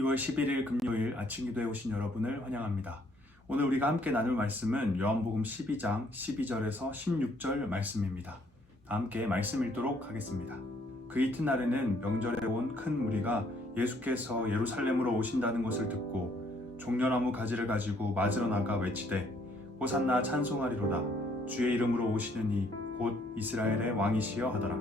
2월 11일 금요일 아침 기도에 오신 여러분을 환영합니다. 오늘 우리가 함께 나눌 말씀은 요한복음 12장 12절에서 16절 말씀입니다. 다 함께 말씀 읽도록 하겠습니다. 그 이튿날에는 명절에 온 큰 무리가 예수께서 예루살렘으로 오신다는 것을 듣고 종려나무 가지를 가지고 맞으러 나가 외치되 호산나 찬송하리로다 주의 이름으로 오시는 이 곧 이스라엘의 왕이시여 하더라.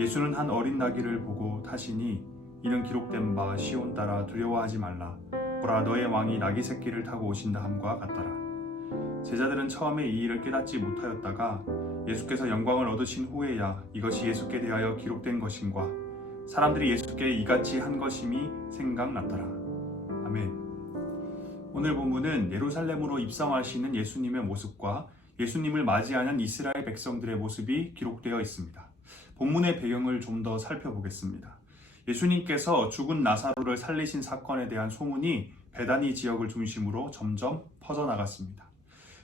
예수는 한 어린 나귀를 보고 타시니 이는 기록된 바 시온 따라 두려워하지 말라. 보라 너의 왕이 나귀 새끼를 타고 오신다 함과 같더라. 제자들은 처음에 이 일을 깨닫지 못하였다가 예수께서 영광을 얻으신 후에야 이것이 예수께 대하여 기록된 것인과 사람들이 예수께 이같이 한 것임이 생각났더라. 아멘. 오늘 본문은 예루살렘으로 입성하시는 예수님의 모습과 예수님을 맞이하는 이스라엘 백성들의 모습이 기록되어 있습니다. 본문의 배경을 좀 더 살펴보겠습니다. 예수님께서 죽은 나사로를 살리신 사건에 대한 소문이 베다니 지역을 중심으로 점점 퍼져나갔습니다.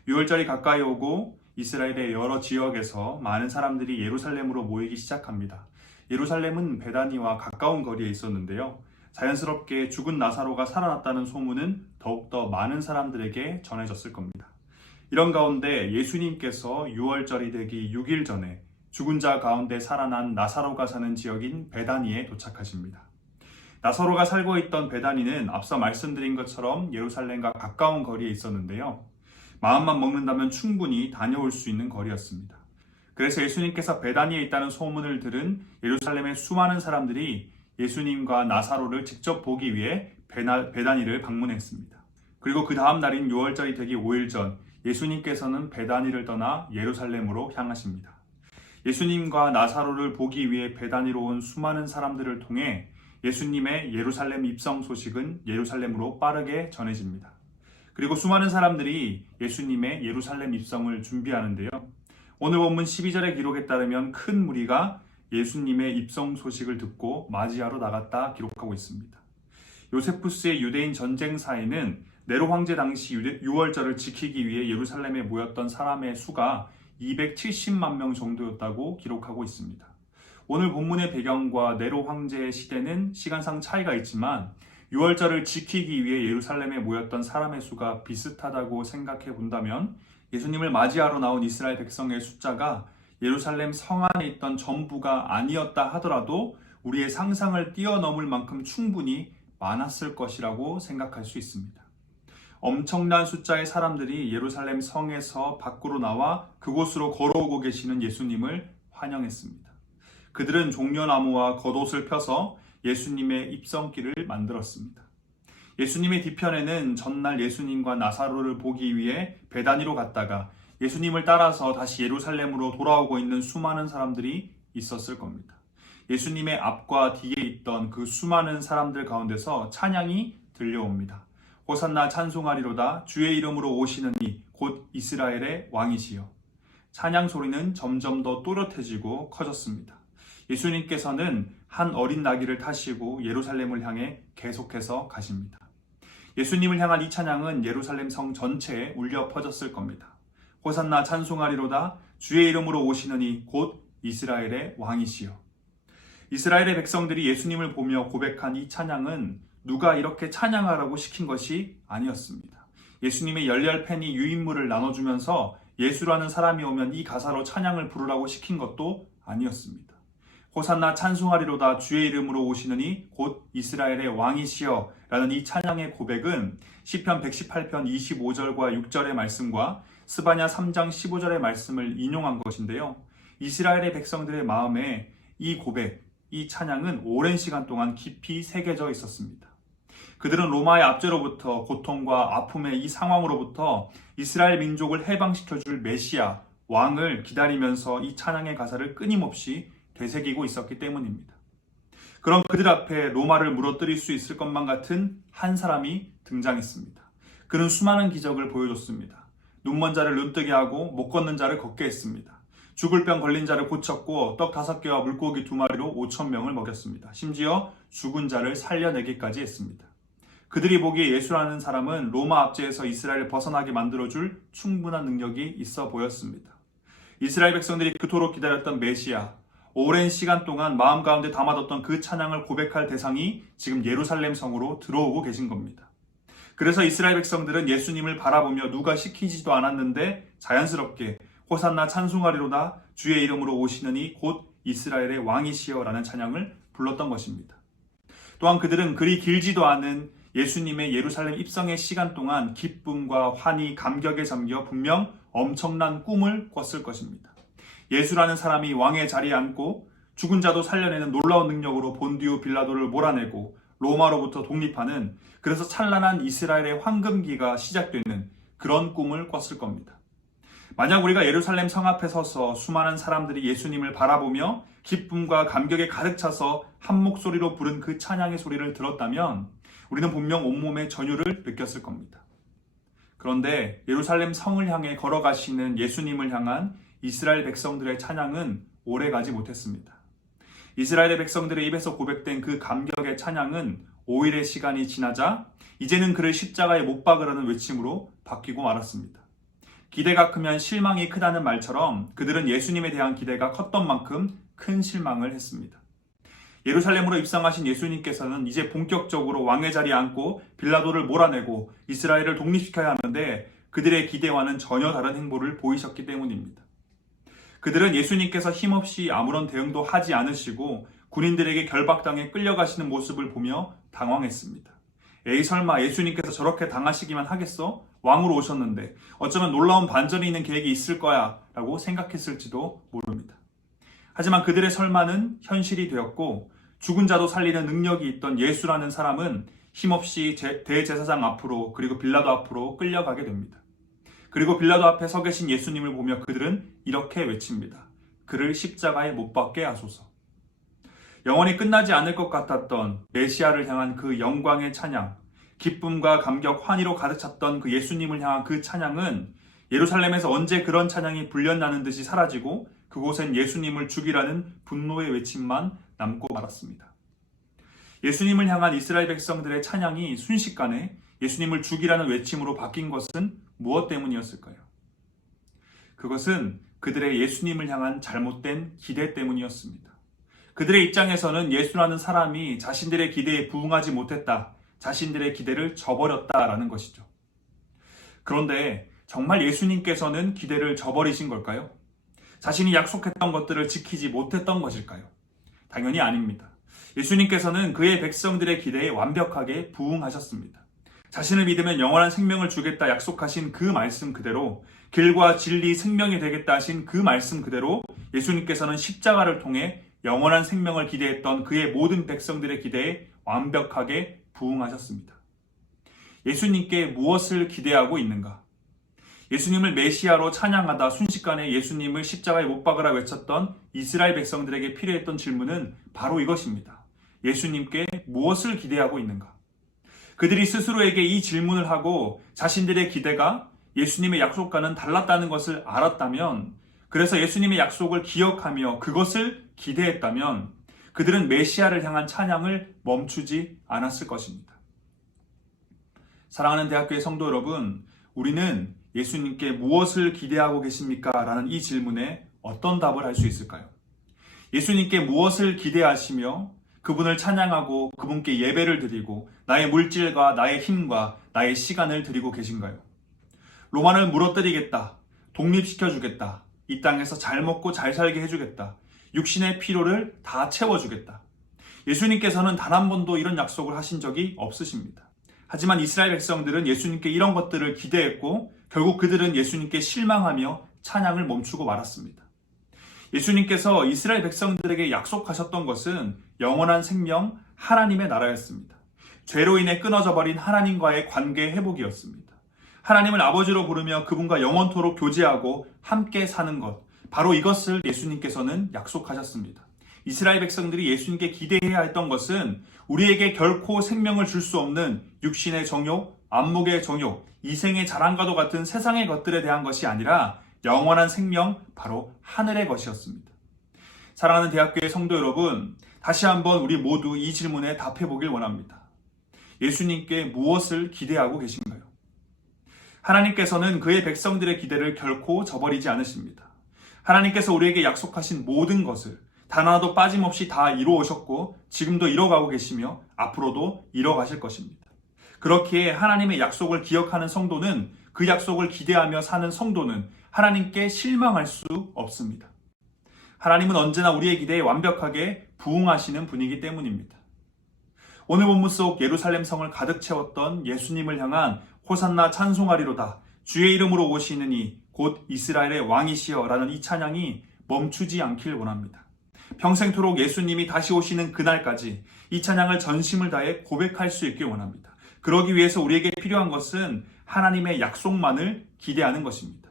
유월절이 가까이 오고 이스라엘의 여러 지역에서 많은 사람들이 예루살렘으로 모이기 시작합니다. 예루살렘은 베다니와 가까운 거리에 있었는데요. 자연스럽게 죽은 나사로가 살아났다는 소문은 더욱더 많은 사람들에게 전해졌을 겁니다. 이런 가운데 예수님께서 유월절이 되기 6일 전에 죽은 자 가운데 살아난 나사로가 사는 지역인 베다니에 도착하십니다. 나사로가 살고 있던 베다니는 앞서 말씀드린 것처럼 예루살렘과 가까운 거리에 있었는데요. 마음만 먹는다면 충분히 다녀올 수 있는 거리였습니다. 그래서 예수님께서 베다니에 있다는 소문을 들은 예루살렘의 수많은 사람들이 예수님과 나사로를 직접 보기 위해 베다니를 방문했습니다. 그리고 그 다음 날인 6월절이 되기 5일 전 예수님께서는 베다니를 떠나 예루살렘으로 향하십니다. 예수님과 나사로를 보기 위해 베다니로 온 수많은 사람들을 통해 예수님의 예루살렘 입성 소식은 예루살렘으로 빠르게 전해집니다. 그리고 수많은 사람들이 예수님의 예루살렘 입성을 준비하는데요. 오늘 본문 12절의 기록에 따르면 큰 무리가 예수님의 입성 소식을 듣고 맞이하러 나갔다 기록하고 있습니다. 요세푸스의 유대인 전쟁사에는 네로 황제 당시 유월절을 지키기 위해 예루살렘에 모였던 사람의 수가 270만 명 정도였다고 기록하고 있습니다. 오늘 본문의 배경과 네로 황제의 시대는 시간상 차이가 있지만 유월절을 지키기 위해 예루살렘에 모였던 사람의 수가 비슷하다고 생각해 본다면 예수님을 맞이하러 나온 이스라엘 백성의 숫자가 예루살렘 성 안에 있던 전부가 아니었다 하더라도 우리의 상상을 뛰어넘을 만큼 충분히 많았을 것이라고 생각할 수 있습니다. 엄청난 숫자의 사람들이 예루살렘 성에서 밖으로 나와 그곳으로 걸어오고 계시는 예수님을 환영했습니다. 그들은 종려나무와 겉옷을 펴서 예수님의 입성길을 만들었습니다. 예수님의 뒤편에는 전날 예수님과 나사로를 보기 위해 베다니로 갔다가 예수님을 따라서 다시 예루살렘으로 돌아오고 있는 수많은 사람들이 있었을 겁니다. 예수님의 앞과 뒤에 있던 그 수많은 사람들 가운데서 찬양이 들려옵니다. 호산나 찬송하리로다 주의 이름으로 오시는 이 곧 이스라엘의 왕이시여. 찬양 소리는 점점 더 또렷해지고 커졌습니다. 예수님께서는 한 어린 나귀를 타시고 예루살렘을 향해 계속해서 가십니다. 예수님을 향한 이 찬양은 예루살렘 성 전체에 울려 퍼졌을 겁니다. 호산나 찬송하리로다 주의 이름으로 오시는 이 곧 이스라엘의 왕이시여. 이스라엘의 백성들이 예수님을 보며 고백한 이 찬양은 누가 이렇게 찬양하라고 시킨 것이 아니었습니다. 예수님의 열렬 팬이 유인물을 나눠주면서 예수라는 사람이 오면 이 가사로 찬양을 부르라고 시킨 것도 아니었습니다. 호산나 찬송하리로다 주의 이름으로 오시는 이 곧 이스라엘의 왕이시여 라는 이 찬양의 고백은 시편 118편 25절과 6절의 말씀과 스바냐 3장 15절의 말씀을 인용한 것인데요. 이스라엘의 백성들의 마음에 이 고백, 이 찬양은 오랜 시간 동안 깊이 새겨져 있었습니다. 그들은 로마의 압제로부터 고통과 아픔의 이 상황으로부터 이스라엘 민족을 해방시켜줄 메시아, 왕을 기다리면서 이 찬양의 가사를 끊임없이 되새기고 있었기 때문입니다. 그럼 그들 앞에 로마를 무너뜨릴 수 있을 것만 같은 한 사람이 등장했습니다. 그는 수많은 기적을 보여줬습니다. 눈먼 자를 눈뜨게 하고 못 걷는 자를 걷게 했습니다. 죽을 병 걸린 자를 고쳤고 떡 5개와 물고기 2마리로 5,000명을 먹였습니다. 심지어 죽은 자를 살려내기까지 했습니다. 그들이 보기에 예수라는 사람은 로마 압제에서 이스라엘을 벗어나게 만들어줄 충분한 능력이 있어 보였습니다. 이스라엘 백성들이 그토록 기다렸던 메시아, 오랜 시간 동안 마음 가운데 담아뒀던 그 찬양을 고백할 대상이 지금 예루살렘 성으로 들어오고 계신 겁니다. 그래서 이스라엘 백성들은 예수님을 바라보며 누가 시키지도 않았는데 자연스럽게 호산나 찬송하리로다 주의 이름으로 오시느니 곧 이스라엘의 왕이시여 라는 찬양을 불렀던 것입니다. 또한 그들은 그리 길지도 않은 예수님의 예루살렘 입성의 시간 동안 기쁨과 환희, 감격에 잠겨 분명 엄청난 꿈을 꿨을 것입니다. 예수라는 사람이 왕의 자리에 앉고 죽은 자도 살려내는 놀라운 능력으로 본디오 빌라도를 몰아내고 로마로부터 독립하는, 그래서 찬란한 이스라엘의 황금기가 시작되는 그런 꿈을 꿨을 겁니다. 만약 우리가 예루살렘 성 앞에 서서 수많은 사람들이 예수님을 바라보며 기쁨과 감격에 가득 차서 한 목소리로 부른 그 찬양의 소리를 들었다면 우리는 분명 온몸에 전율을 느꼈을 겁니다. 그런데 예루살렘 성을 향해 걸어가시는 예수님을 향한 이스라엘 백성들의 찬양은 오래가지 못했습니다. 이스라엘의 백성들의 입에서 고백된 그 감격의 찬양은 5일의 시간이 지나자 이제는 그를 십자가에 못 박으라는 외침으로 바뀌고 말았습니다. 기대가 크면 실망이 크다는 말처럼 그들은 예수님에 대한 기대가 컸던 만큼 큰 실망을 했습니다. 예루살렘으로 입성하신 예수님께서는 이제 본격적으로 왕의 자리에 앉고 빌라도를 몰아내고 이스라엘을 독립시켜야 하는데 그들의 기대와는 전혀 다른 행보를 보이셨기 때문입니다. 그들은 예수님께서 힘없이 아무런 대응도 하지 않으시고 군인들에게 결박당해 끌려가시는 모습을 보며 당황했습니다. 에이, 설마 예수님께서 저렇게 당하시기만 하겠어? 왕으로 오셨는데 어쩌면 놀라운 반전이 있는 계획이 있을 거야 라고 생각했을지도 모릅니다. 하지만 그들의 설마는 현실이 되었고 죽은 자도 살리는 능력이 있던 예수라는 사람은 힘없이 대제사장 앞으로 그리고 빌라도 앞으로 끌려가게 됩니다. 그리고 빌라도 앞에 서 계신 예수님을 보며 그들은 이렇게 외칩니다. 그를 십자가에 못 박게 하소서. 영원히 끝나지 않을 것 같았던 메시아를 향한 그 영광의 찬양, 기쁨과 감격, 환희로 가득 찼던 그 예수님을 향한 그 찬양은 예루살렘에서 언제 그런 찬양이 불렸나는 듯이 사라지고 그곳엔 예수님을 죽이라는 분노의 외침만 남고 말았습니다. 예수님을 향한 이스라엘 백성들의 찬양이 순식간에 예수님을 죽이라는 외침으로 바뀐 것은 무엇 때문이었을까요? 그것은 그들의 예수님을 향한 잘못된 기대 때문이었습니다. 그들의 입장에서는 예수라는 사람이 자신들의 기대에 부응하지 못했다, 자신들의 기대를 저버렸다라는 것이죠. 그런데 정말 예수님께서는 기대를 저버리신 걸까요? 자신이 약속했던 것들을 지키지 못했던 것일까요? 당연히 아닙니다. 예수님께서는 그의 백성들의 기대에 완벽하게 부응하셨습니다. 자신을 믿으면 영원한 생명을 주겠다 약속하신 그 말씀 그대로, 길과 진리 생명이 되겠다 하신 그 말씀 그대로 예수님께서는 십자가를 통해 영원한 생명을 기대했던 그의 모든 백성들의 기대에 완벽하게 부응하셨습니다. 예수님께 무엇을 기대하고 있는가? 예수님을 메시아로 찬양하다 순식간에 예수님을 십자가에 못 박으라 외쳤던 이스라엘 백성들에게 필요했던 질문은 바로 이것입니다. 예수님께 무엇을 기대하고 있는가? 그들이 스스로에게 이 질문을 하고 자신들의 기대가 예수님의 약속과는 달랐다는 것을 알았다면, 그래서 예수님의 약속을 기억하며 그것을 기대했다면 그들은 메시아를 향한 찬양을 멈추지 않았을 것입니다. 사랑하는 대학교의 성도 여러분, 우리는 예수님께 무엇을 기대하고 계십니까? 라는 이 질문에 어떤 답을 할 수 있을까요? 예수님께 무엇을 기대하시며 그분을 찬양하고 그분께 예배를 드리고 나의 물질과 나의 힘과 나의 시간을 드리고 계신가요? 로마를 무너뜨리겠다, 독립시켜주겠다, 이 땅에서 잘 먹고 잘 살게 해주겠다, 육신의 필요를 다 채워주겠다. 예수님께서는 단 한 번도 이런 약속을 하신 적이 없으십니다. 하지만 이스라엘 백성들은 예수님께 이런 것들을 기대했고 결국 그들은 예수님께 실망하며 찬양을 멈추고 말았습니다. 예수님께서 이스라엘 백성들에게 약속하셨던 것은 영원한 생명, 하나님의 나라였습니다. 죄로 인해 끊어져 버린 하나님과의 관계 회복이었습니다. 하나님을 아버지로 부르며 그분과 영원토록 교제하고 함께 사는 것, 바로 이것을 예수님께서는 약속하셨습니다. 이스라엘 백성들이 예수님께 기대해야 했던 것은 우리에게 결코 생명을 줄 수 없는 육신의 정욕, 안목의 정욕, 이생의 자랑과도 같은 세상의 것들에 대한 것이 아니라 영원한 생명, 바로 하늘의 것이었습니다. 사랑하는 대학교의 성도 여러분, 다시 한번 우리 모두 이 질문에 답해 보길 원합니다. 예수님께 무엇을 기대하고 계신가요? 하나님께서는 그의 백성들의 기대를 결코 저버리지 않으십니다. 하나님께서 우리에게 약속하신 모든 것을, 단 하나도 빠짐없이 다 이루어오셨고 지금도 이뤄가고 계시며 앞으로도 이뤄가실 것입니다. 그렇기에 하나님의 약속을 기억하는 성도는, 그 약속을 기대하며 사는 성도는 하나님께 실망할 수 없습니다. 하나님은 언제나 우리의 기대에 완벽하게 부응하시는 분이기 때문입니다. 오늘 본문 속 예루살렘 성을 가득 채웠던 예수님을 향한 호산나 찬송하리로다 주의 이름으로 오시는 이 곧 이스라엘의 왕이시여 라는 이 찬양이 멈추지 않길 원합니다. 평생토록 예수님이 다시 오시는 그날까지 이 찬양을 전심을 다해 고백할 수 있길 원합니다. 그러기 위해서 우리에게 필요한 것은 하나님의 약속만을 기대하는 것입니다.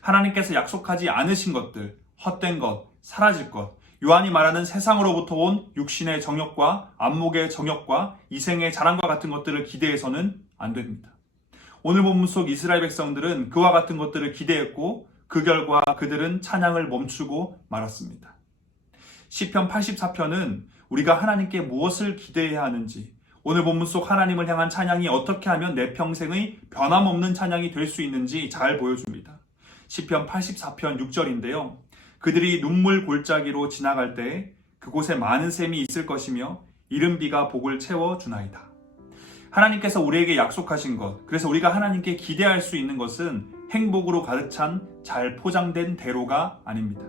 하나님께서 약속하지 않으신 것들, 헛된 것, 사라질 것, 요한이 말하는 세상으로부터 온 육신의 정욕과 안목의 정욕과 이생의 자랑과 같은 것들을 기대해서는 안 됩니다. 오늘 본문 속 이스라엘 백성들은 그와 같은 것들을 기대했고 그 결과 그들은 찬양을 멈추고 말았습니다. 시편 84편은 우리가 하나님께 무엇을 기대해야 하는지, 오늘 본문 속 하나님을 향한 찬양이 어떻게 하면 내 평생의 변함없는 찬양이 될 수 있는지 잘 보여줍니다. 시편 84편 6절인데요. 그들이 눈물 골짜기로 지나갈 때 그곳에 많은 샘이 있을 것이며 이른 비가 복을 채워주나이다. 하나님께서 우리에게 약속하신 것, 그래서 우리가 하나님께 기대할 수 있는 것은 행복으로 가득 찬 잘 포장된 대로가 아닙니다.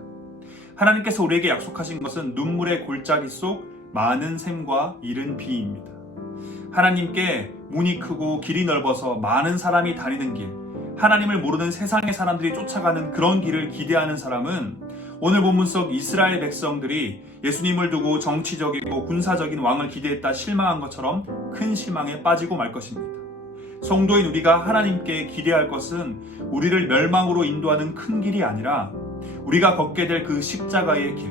하나님께서 우리에게 약속하신 것은 눈물의 골짜기 속 많은 샘과 이른 비입니다. 하나님께 문이 크고 길이 넓어서 많은 사람이 다니는 길, 하나님을 모르는 세상의 사람들이 쫓아가는 그런 길을 기대하는 사람은 오늘 본문 속 이스라엘 백성들이 예수님을 두고 정치적이고 군사적인 왕을 기대했다 실망한 것처럼 큰 실망에 빠지고 말 것입니다. 성도인 우리가 하나님께 기대할 것은 우리를 멸망으로 인도하는 큰 길이 아니라 우리가 걷게 될 그 십자가의 길,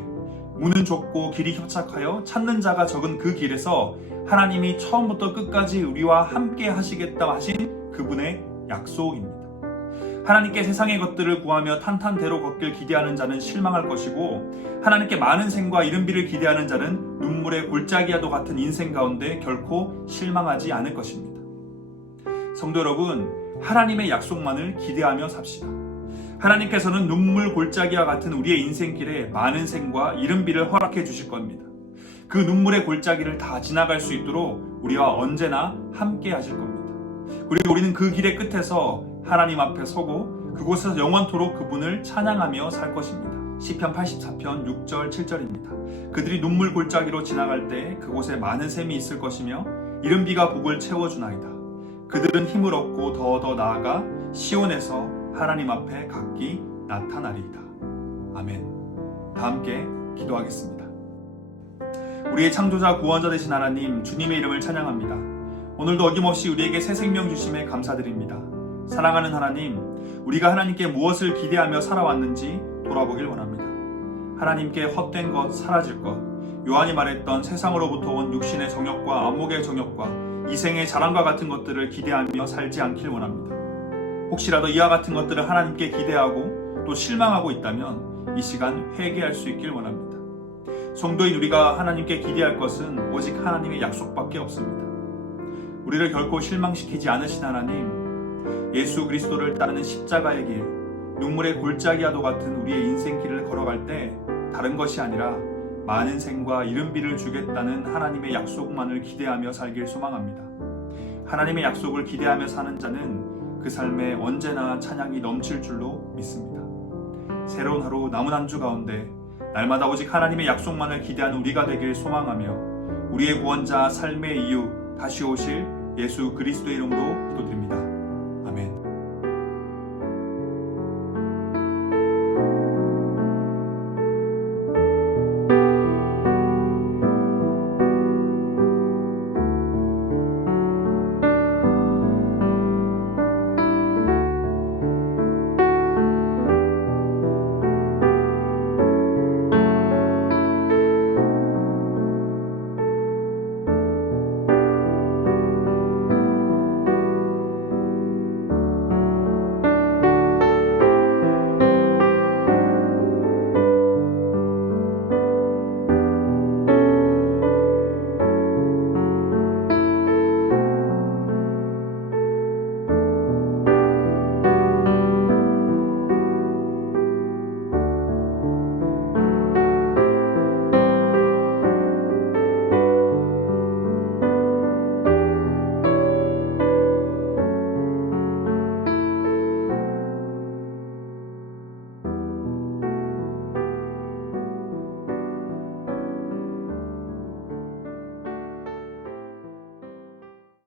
문은 좁고 길이 협착하여 찾는 자가 적은 그 길에서 하나님이 처음부터 끝까지 우리와 함께 하시겠다 하신 그분의 약속입니다. 하나님께 세상의 것들을 구하며 탄탄대로 걷길 기대하는 자는 실망할 것이고 하나님께 많은 생과 이른 비를 기대하는 자는 눈물의 골짜기와도 같은 인생 가운데 결코 실망하지 않을 것입니다. 성도 여러분, 하나님의 약속만을 기대하며 삽시다. 하나님께서는 눈물 골짜기와 같은 우리의 인생길에 많은 생과 이른 비를 허락해 주실 겁니다. 그 눈물의 골짜기를 다 지나갈 수 있도록 우리와 언제나 함께 하실 겁니다. 그리고 우리는 그 길의 끝에서 하나님 앞에 서고 그곳에서 영원토록 그분을 찬양하며 살 것입니다. 시편 84편 6절 7절입니다. 그들이 눈물 골짜기로 지나갈 때 그곳에 많은 샘이 있을 것이며 이른 비가 복을 채워주나이다. 그들은 힘을 얻고 더 나아가 시온에서 하나님 앞에 각기 나타나리이다. 아멘. 다 함께 기도하겠습니다. 우리의 창조자 구원자 되신 하나님, 주님의 이름을 찬양합니다. 오늘도 어김없이 우리에게 새 생명 주심에 감사드립니다. 사랑하는 하나님, 우리가 하나님께 무엇을 기대하며 살아왔는지 돌아보길 원합니다. 하나님께 헛된 것, 사라질 것, 요한이 말했던 세상으로부터 온 육신의 정욕과 안목의 정욕과 이생의 자랑과 같은 것들을 기대하며 살지 않길 원합니다. 혹시라도 이와 같은 것들을 하나님께 기대하고 또 실망하고 있다면 이 시간 회개할 수 있길 원합니다. 성도인 우리가 하나님께 기대할 것은 오직 하나님의 약속밖에 없습니다. 우리를 결코 실망시키지 않으신 하나님, 예수 그리스도를 따르는 십자가의 길, 눈물의 골짜기와도 같은 우리의 인생길을 걸어갈 때 다른 것이 아니라 많은 생과 이른 비를 주겠다는 하나님의 약속만을 기대하며 살길 소망합니다. 하나님의 약속을 기대하며 사는 자는 그 삶에 언제나 찬양이 넘칠 줄로 믿습니다. 새로운 하루 남은 한 주 가운데 날마다 오직 하나님의 약속만을 기대하는 우리가 되길 소망하며 우리의 구원자 삶의 이유 다시 오실 예수 그리스도의 이름으로 기도드립니다.